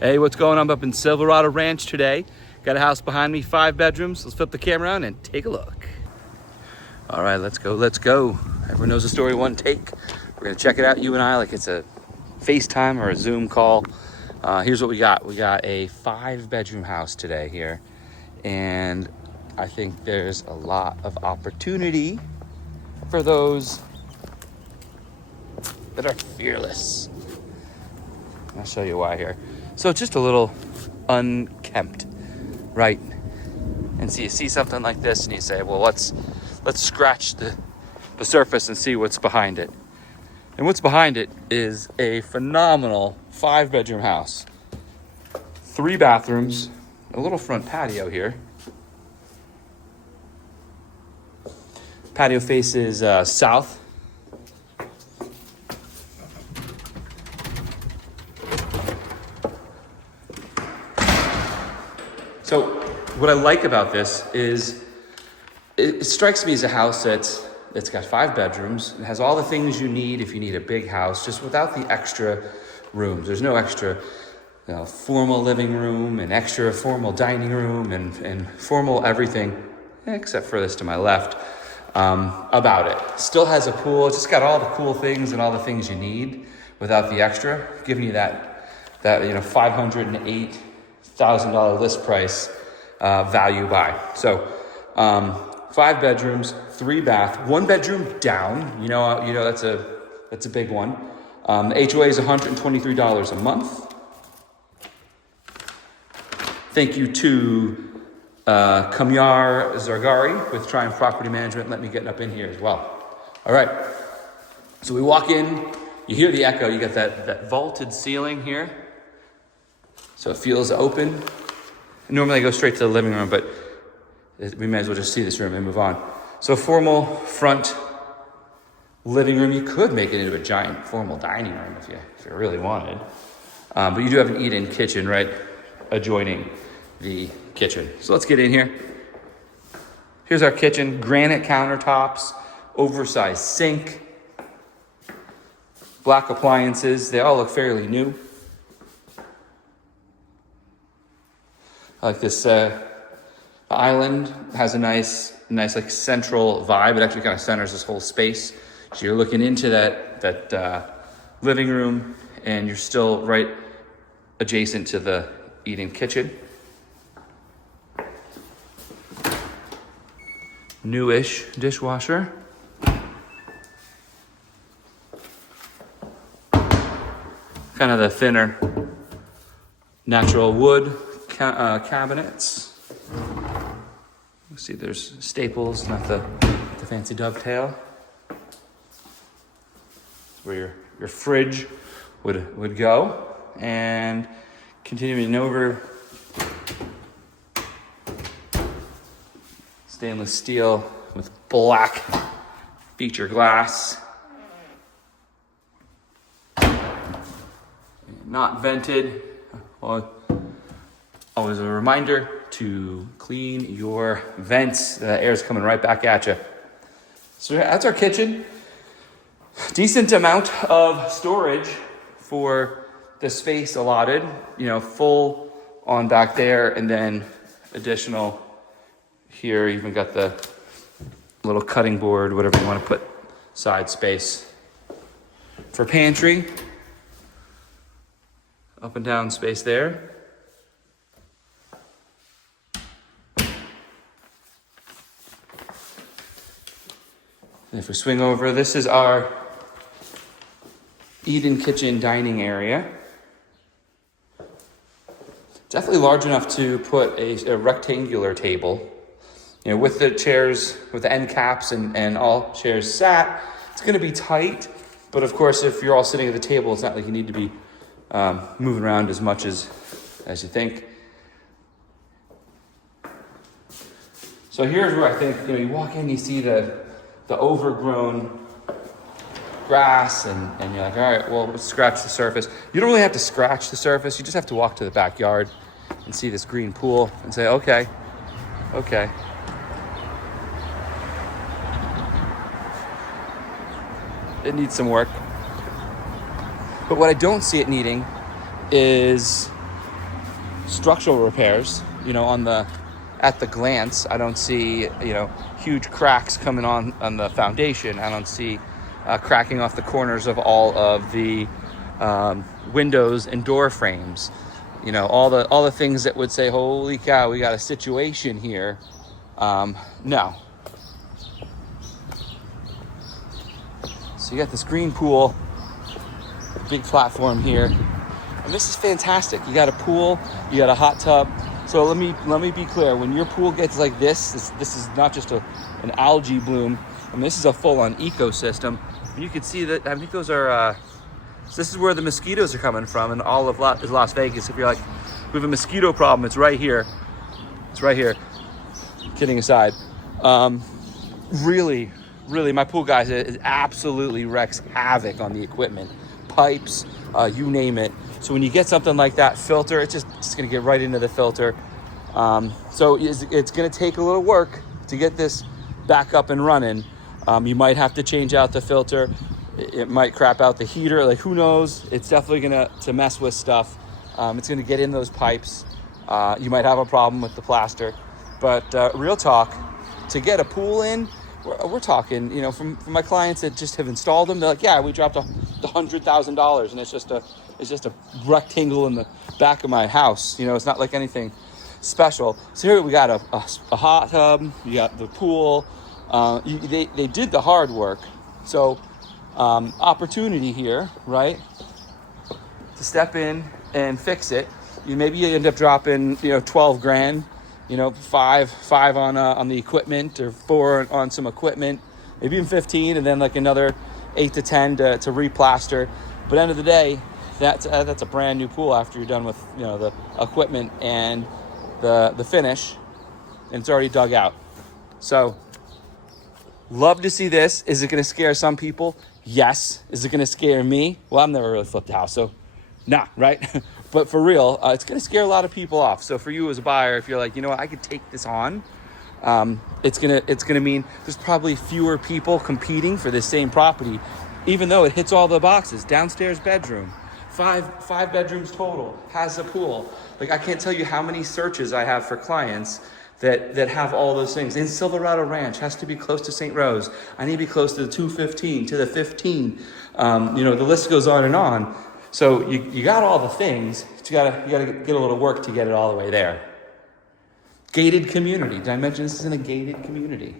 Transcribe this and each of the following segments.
Hey, what's going on up in Silverado Ranch today? Got a house behind me, 5 bedrooms. Let's flip the camera on and take a look. All right, let's go. Everyone knows the story, one take. We're gonna check it out, you and I, like it's a FaceTime or a Zoom call. Here's what we got. We got a 5-bedroom house today here. And I think there's a lot of opportunity for those that are fearless. I'll show you why here. So it's just a little unkempt, right? And so you see something like this and you say, well, let's scratch the surface and see what's behind it. And what's behind it is a phenomenal 5-bedroom house. 3 bathrooms, a little front patio here. Patio faces south. So what I like about this is it strikes me as a house that's got 5 bedrooms. It has all the things you need if you need a big house, just without the extra rooms. There's no extra formal living room and extra formal dining room and formal everything, except for this to my left, about it. Still has a pool. It's just got all the cool things and all the things you need without the extra, giving you that $508,000 list price value buy. So 5 bedrooms, 3 bath, 1 bedroom down. You know that's a big one. The HOA is $123 a month. Thank you to Kamyar Zargari with Triumph Property Management. Let me get up in here as well. All right. So we walk in. You hear the echo. You got that vaulted ceiling here. So it feels open. Normally I go straight to the living room, but we may as well just see this room and move on. So formal front living room. You could make it into a giant formal dining room if you really wanted. But you do have an eat-in kitchen right adjoining the kitchen. So let's get in here. Here's our kitchen. Granite countertops, oversized sink, black appliances. They all look fairly new. I like this island. Has a nice like central vibe. It actually kind of centers this whole space. So you're looking into that living room, and you're still right adjacent to the eat-in kitchen. Newish dishwasher. Kind of the thinner natural wood cabinets. You see there's staples, not the fancy dovetail. Where your fridge would go. And continuing over, stainless steel with black feature glass. Not vented. Well, always a reminder to clean your vents. The air's coming right back at you. So that's our kitchen. Decent amount of storage for the space allotted. Full on back there, and then additional here. Even got the little cutting board, whatever you want to put, side space for pantry. Up and down space there. And if we swing over, this is our eat-in kitchen dining area. Definitely large enough to put a rectangular table. With the chairs, with the end caps and all chairs sat, it's going to be tight. But of course, if you're all sitting at the table, it's not like you need to be moving around as much as you think. So here's where I think, you walk in, you see the overgrown grass, and you're like, all right, well, let's scratch the surface. You don't really have to scratch the surface. You just have to walk to the backyard and see this green pool and say, okay. It needs some work. But what I don't see it needing is structural repairs. At the glance, I don't see, huge cracks coming on the foundation. I don't see cracking off the corners of all of the windows and door frames. All the things that would say, holy cow, we got a situation here. No. So you got this green pool, big platform here, and this is fantastic. You got a pool, you got a hot tub. So let me be clear. When your pool gets like this is not just an algae bloom. I mean, this is a full-on ecosystem. You can see that. I think those are. So this is where the mosquitoes are coming from, in all of Las Vegas. If you're like, we have a mosquito problem, it's right here. It's right here. Kidding aside, really, my pool guys is absolutely wreaks havoc on the equipment, pipes, you name it. So when you get something like that filter, it's just going to get right into the filter. So it's going to take a little work to get this back up and running. You might have to change out the filter. It might crap out the heater. Like, who knows? It's definitely going to mess with stuff. It's going to get in those pipes. You might have a problem with the plaster. But real talk, to get a pool in, we're talking, from my clients that just have installed them, they're like, yeah, we dropped $100,000, and it's just a rectangle in the back of my house. It's not like anything special. So here we got a hot tub, you got the pool. They did the hard work. So opportunity here, right, to step in and fix it. Maybe you end up dropping 12 grand, 5 on the equipment, or 4 on some equipment, maybe even 15, and then like another 8 to 10 to replaster. But end of the day, that's a brand new pool after you're done with the equipment and the finish, and it's already dug out. So love to see this. Is it going to scare some people? Yes. Is it going to scare me? Well, I've never really flipped a house, so nah, right? But for real, it's going to scare a lot of people off. So for you as a buyer, if you're like, what, I could take this on, it's gonna mean there's probably fewer people competing for this same property, even though it hits all the boxes. Downstairs bedroom, five bedrooms total, has a pool. Like, I can't tell you how many searches I have for clients that have all those things. In Silverado Ranch, has to be close to St. Rose. I need to be close to the 215, to the 15. The list goes on and on. So you got all the things, but you gotta get a little work to get it all the way there. Gated community. Did I mention this is in a gated community?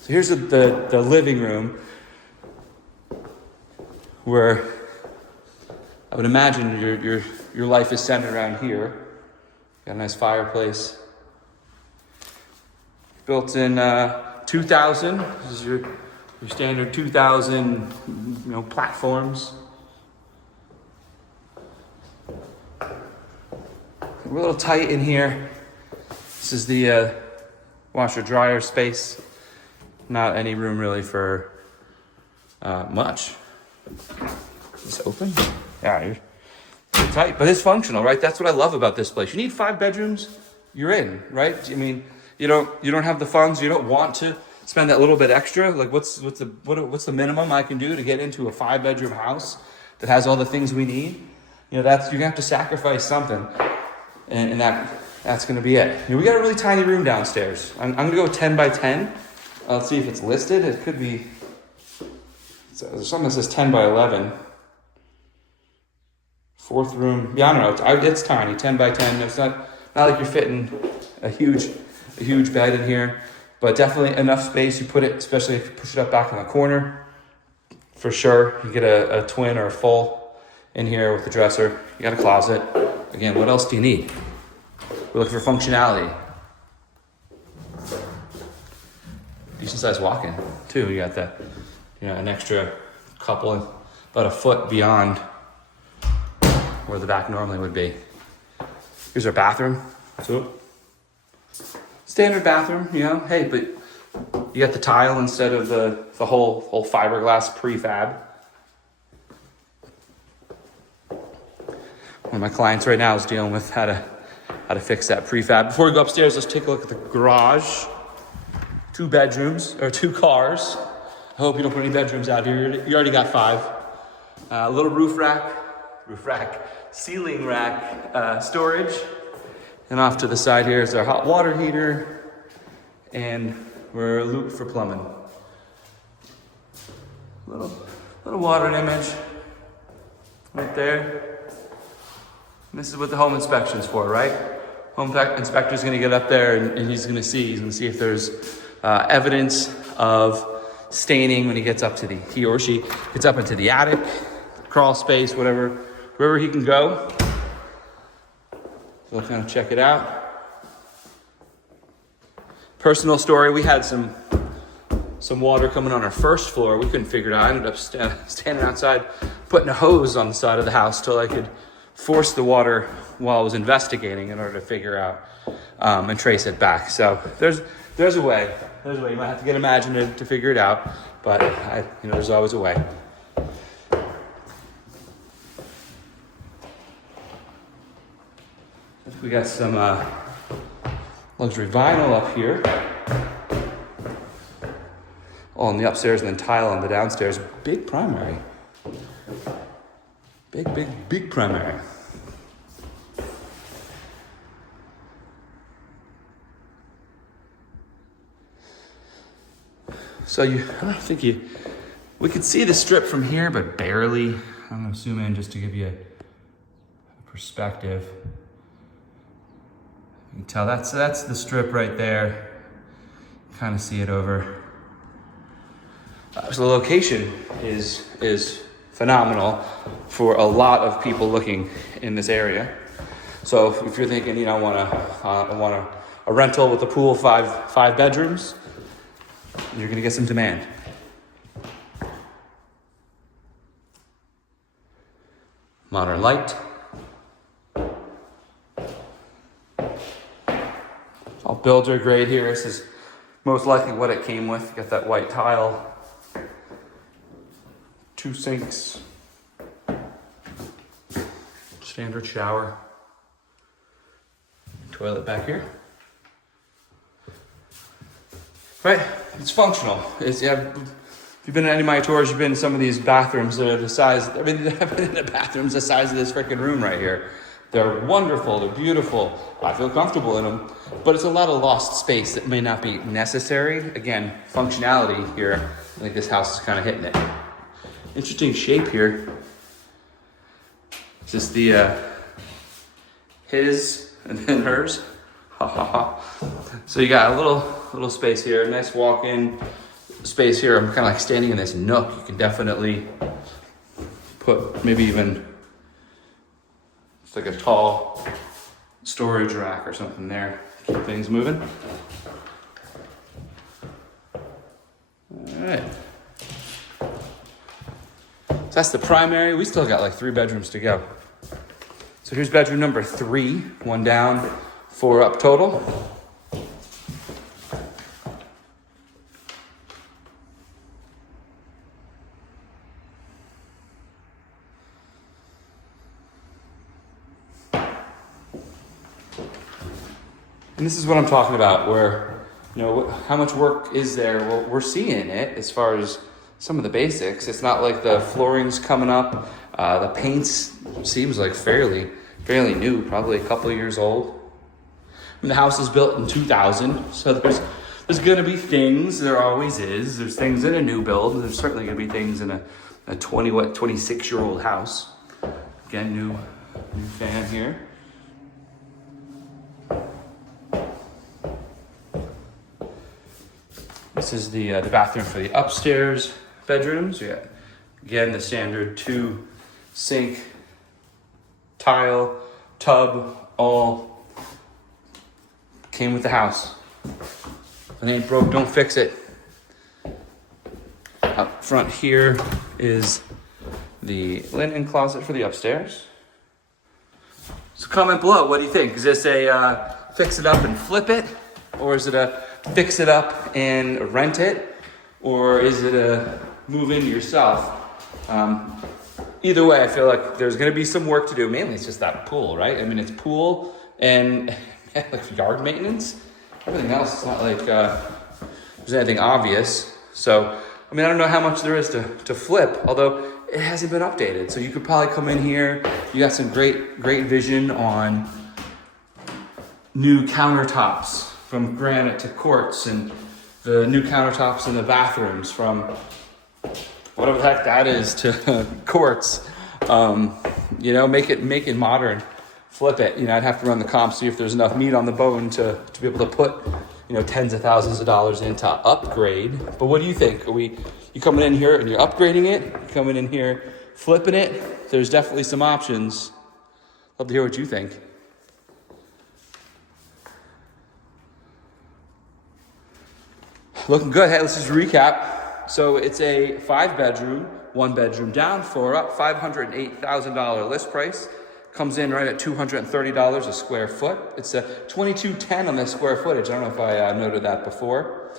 So here's the living room, where I would imagine your life is centered around here. Got a nice fireplace. Built in 2000. This is your standard 2000 platforms. We're a little tight in here. This is the washer dryer space. Not any room really for much. Is this open? Yeah, you're tight, but it's functional, right? That's what I love about this place. You need 5 bedrooms, you're in, right? I mean, you don't have the funds, you don't want to spend that little bit extra. Like, what's the minimum I can do to get into a 5-bedroom house that has all the things we need? You're gonna have to sacrifice something, and that's gonna be it. We got a really tiny room downstairs. I'm gonna go 10 by 10. Let's see if it's listed. It could be. There's something that says 10 by 11. 4th room. Yeah, I don't know. It's tiny. 10 by 10. It's not like you're fitting a huge bed in here, but definitely enough space. You put it, especially if you push it up back in the corner, for sure. You get a twin or a full in here with the dresser. You got a closet. Again, what else do you need? We're looking for functionality. Decent sized walk-in too. You got that, an extra couple, about a foot beyond where the back normally would be. Here's our bathroom. So standard bathroom, hey, but you got the tile instead of the whole fiberglass prefab. One of my clients right now is dealing with how to fix that prefab. Before we go upstairs, let's take a look at the garage. 2 bedrooms, or 2 cars. I hope you don't put any bedrooms out here. You already got 5. A little roof rack ceiling rack storage. And off to the side here is our hot water heater. And we're looped for plumbing. Little water image right there. And this is what the home inspection's for, right? Home inspector's gonna get up there and he's gonna see if there's evidence of staining when he or she gets up into the attic, crawl space, wherever he can go. So we'll kind of check it out. Personal story, we had some water coming on our first floor. We couldn't figure it out. I ended up standing outside, putting a hose on the side of the house till I could force the water while I was investigating in order to figure out and trace it back. So there's a way. There's a way. You might have to get imaginative to figure it out, but there's always a way. We got some luxury vinyl up here. All on the upstairs and then tile on the downstairs. Big primary. Big primary. So we could see the strip from here, but barely. I'm gonna zoom in just to give you a perspective. You can tell that's the strip right there. Kind of see it over. So the location is phenomenal for a lot of people looking in this area. So if you're thinking, I want a rental with a pool, five bedrooms, you're gonna get some demand. Modern light. All builder grade here. This is most likely what it came with. You got that white tile. 2 sinks. Standard shower. Toilet back here. Right, it's functional. If you've been to any of my tours, you've been in some of these bathrooms that are the size, I've been in the bathrooms the size of this freaking room right here. They're wonderful, they're beautiful. I feel comfortable in them, but it's a lot of lost space that may not be necessary. Again, functionality here. I think this house is kind of hitting it. Interesting shape here. Is this the his and then hers? So you got a little space here, nice walk-in space here. I'm kind of like standing in this nook. You can definitely put maybe even it's like a tall storage rack or something there. Keep things moving. All right. So that's the primary. We still got like 3 bedrooms to go. So here's bedroom number 3, 1 down, 4 up total. And this is what I'm talking about, where, how much work is there? Well, we're seeing it as far as some of the basics. It's not like the flooring's coming up. The paint's seems like fairly new, probably a couple of years old. And the house is built in 2000, so there's gonna be things, there always is. There's things in a new build. There's certainly gonna be things in a 26-year-old house. Again, new fan here. This is the bathroom for the upstairs bedrooms. We got, again, the standard 2 sink, tile, tub, all came with the house. If it ain't broke, don't fix it. Up front here is the linen closet for the upstairs. So comment below, what do you think? Is this a fix it up and flip it? Or is it a fix it up and rent it? Or is it a move in yourself? Either way, I feel like there's gonna be some work to do. Mainly it's just that pool, right? I mean, it's pool and like yard maintenance. Everything else, it's not like there's anything obvious. So, I mean, I don't know how much there is to flip. Although it hasn't been updated. So you could probably come in here. You got some great vision on new countertops from granite to quartz, and the new countertops in the bathrooms from whatever the heck that is to quartz. You know, make it modern, flip it. You know, I'd have to run the comp, see if there's enough meat on the bone to be able to put, you know, tens of thousands of dollars into upgrade. But what do you think? You coming in here and you're upgrading it? You coming in here flipping it? There's definitely some options. Love to hear what you think. Looking good. Hey, let's just recap. So it's a 5-bedroom, 1-bedroom down, 4 up, $508,000 list price. Comes in right at $230 a square foot. It's a $22.10 on the square footage. I don't know if I noted that before.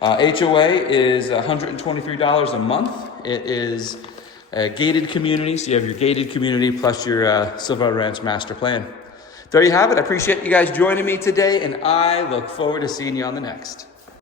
HOA is $123 a month. It is a gated community, so you have your gated community plus your Silverado Ranch master plan. There you have it. I appreciate you guys joining me today, and I look forward to seeing you on the next.